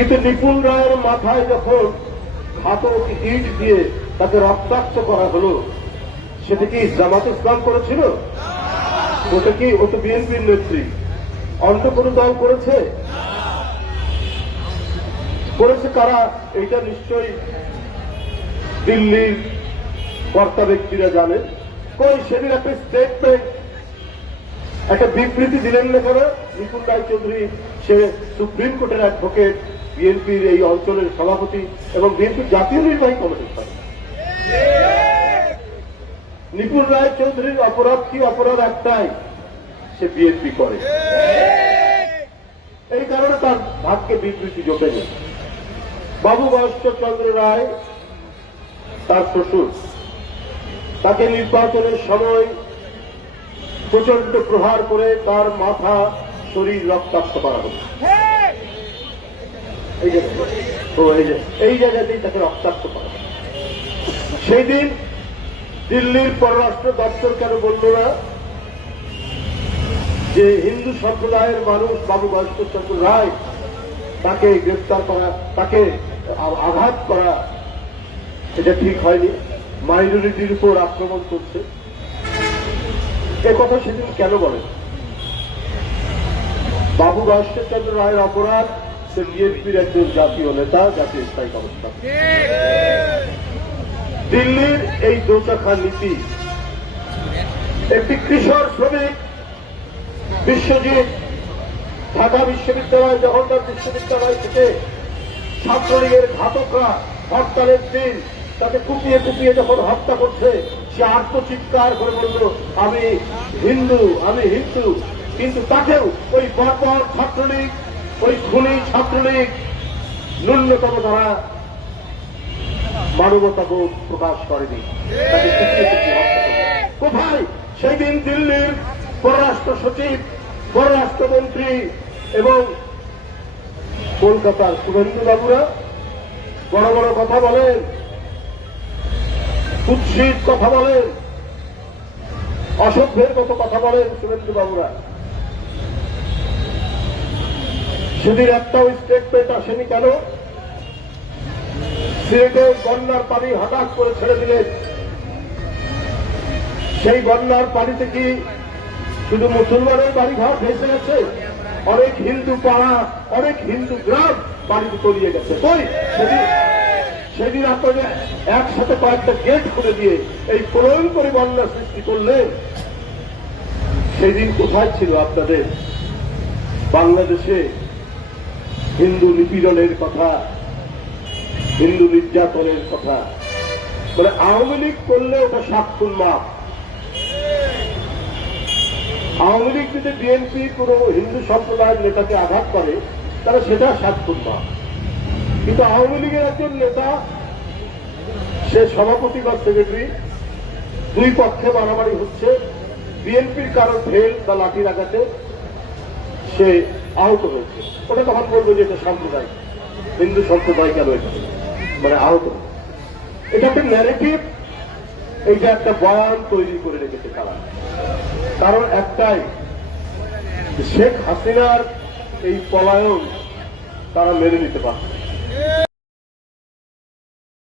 কিন্তু নিপুণ রায়ের মাথায় যখন ঘাতক ইট দিয়ে তাকে রক্তাক্ত করা হলো, সেটা কি জামাত ইসলাম করেছিল? ওটা কি ও তো বিএনপির নেত্রী, অন্য কোন দল করেছে? করেছে কারা? এটা নিশ্চয়ই দিল্লির কর্তা ব্যক্তিরা জানেন। কই সেদিন একটা স্টেটমেন্ট, একটা বিবৃতি দিলেন না কেন? নিপুণ রায় চৌধুরী, সে সুপ্রিম কোর্টের অ্যাডভোকেট, বিএনপির এই অঞ্চলের সভাপতি এবং বিএনপির জাতীয় নির্বাহী কমিটির সভাপতি। নিপুণ রায় চৌধুরীর অপরাধ কি? অপরাধ একটাই, সে বিএনপি করে। এই কারণে তার ভাগ্যে বিবৃতি জোটেনি। বাবু বয়স্ক চন্দ্র রায়, তার শ্বশুর, তাকে নির্বাচনের সময় প্রচন্ড প্রহার করে তার মাথা, শরীর রক্তাক্ত করা হল। এই জায়গাতেই তাকে রক্তাক্ত করা হল। সেই দিন দিল্লির পররাষ্ট্র দপ্তর কেন বলল না যে হিন্দু সম্প্রদায়ের মানুষ বাবু বয়স্ক চন্দ্র রায়, তাকে গ্রেফতার করা, তাকে আঘাত করা এটা ঠিক হয়নি, মাইনরিটির উপর আক্রমণ করছে? এ কথা সেদিন কেন বলেন? বাবু বয়স্ক চন্দ্র রায়ের অপরাধ, সে বিএনপির একজন জাতীয় নেতা, জাতীয় স্থায়ী কমিটি। দিল্লির এই দোচাখা নীতি, একটি কৃষক শ্রমিক বিশ্বজিৎ ঢাকা বিশ্ববিদ্যালয়, জওহরলাল বিশ্ববিদ্যালয় থেকে ছাত্রলীগের ঘাতকরা হরতালের দিন তাকে কুপিয়ে কুপিয়ে যখন হত্যা করছে, সে আত্মচিৎকার করে বলল, আমি হিন্দু, আমি হিন্দু। কিন্তু তাকেও ওই বর্বর ছাত্রলীগ, ওই খুনি ছাত্রলীগ ন্যূনতম তারা মানবতাবোধ প্রকাশ করেনি, তাকে কুপিয়ে কুপিয়ে হত্যা করল। কোথায় সেই দিন দিল্লির পররাষ্ট্র সচিব, পররাষ্ট্রমন্ত্রী এবং কলকাতার শুভেন্দু বাবুরা বড় বড় কথা বলেন, কুৎসিত কথা বলেন, অসভ্যের মতো কথা বলেন শুভেন্দু বাবুরা। সেদিন একটাও স্টেটমেন্ট আসেনি কেন? সিলেটের বন্যার পানি হঠাৎ করে ছেড়ে দিলেন। সেই বন্যার পানিতে কি শুধু মুসলমানের বাড়িঘর ভেসে গেছে? অনেক হিন্দু পাড়া, অনেক হিন্দু গ্রাম বাড়িতে তলিয়ে গেছে। কই সেদিন আপনারা একসাথে কয়েকটা গেট খুলে দিয়ে এই প্রলয়ঙ্করী বন্যা সৃষ্টি করলেন। সেদিন কোথায় ছিল আপনাদের? বাংলাদেশে হিন্দু নিপীড়নের কথা, হিন্দু নির্যাতনের কথা বলে আওয়ামী লীগ করলে ওটা সাক্ষুন মাপ। আওয়ামী লীগ যদি বিএনপি কোন হিন্দু সম্প্রদায়ের নেতাকে আঘাত করে তাহলে সেটা সাক্ষুন মাপ। কিন্তু আওয়ামী লীগের একজন নেতা, সে সভাপতি বা সেক্রেটারি, দুই পক্ষে মারামারি হচ্ছে, বিএনপির কারো ঢেল বা লাঠির আঘাতে সে আহত হয়েছে, ওটা তখন বলবো যে এটা সম্প্রদায়, হিন্দু সম্প্রদায় কেন এটা মানে আহত। এটা একটা ন্যারেটিভ, এইটা একটা বয়ান তৈরি করে রেখেছে তারা। কারণ একটাই, শেখ হাসিনার এই পলায়ন তারা মেনে নিতে পারছে।